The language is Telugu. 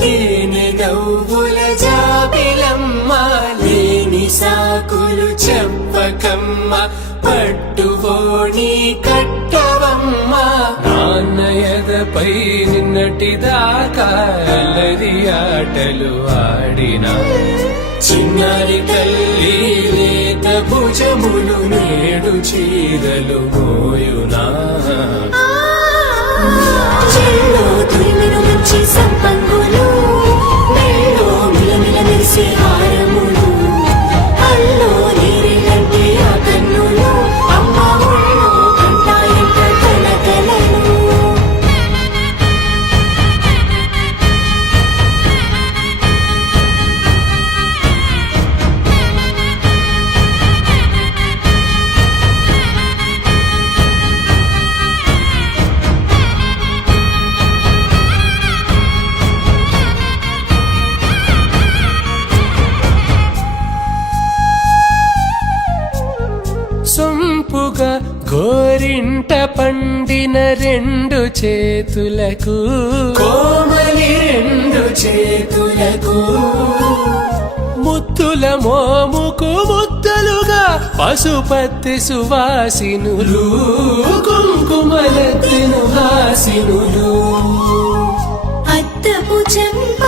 తేనె నవ్వుల జాబిలమ్మ లేని సాకులు చెప్పకమ్మ పట్టువోణి కట్టవమ్మ నాన్నయదపై నిన్నటిదాకా అల్లరి ఆటలు ఆడినా చిన్నారి తల్లి లేత భుజములు నేడు చీరలు మోయునా చెల్లో తురిమిను మంచి సంపంగులు మెల్లో మిలమిల మెరిసే హారములు అల్లో నీరిలంటే ఆ కన్నులు అమ్మ ఒళ్ళో కంటాయంట కలకలను సొంపుగా గోరింట పండిన రెండు చేతులకు కోమలి రెండు చేతులకు ముత్తుల మోముకు ముద్దలుగా పశుపతి సువాసినులు కుంకుమలెత్తిను హాసినులు అద్దపు చెంప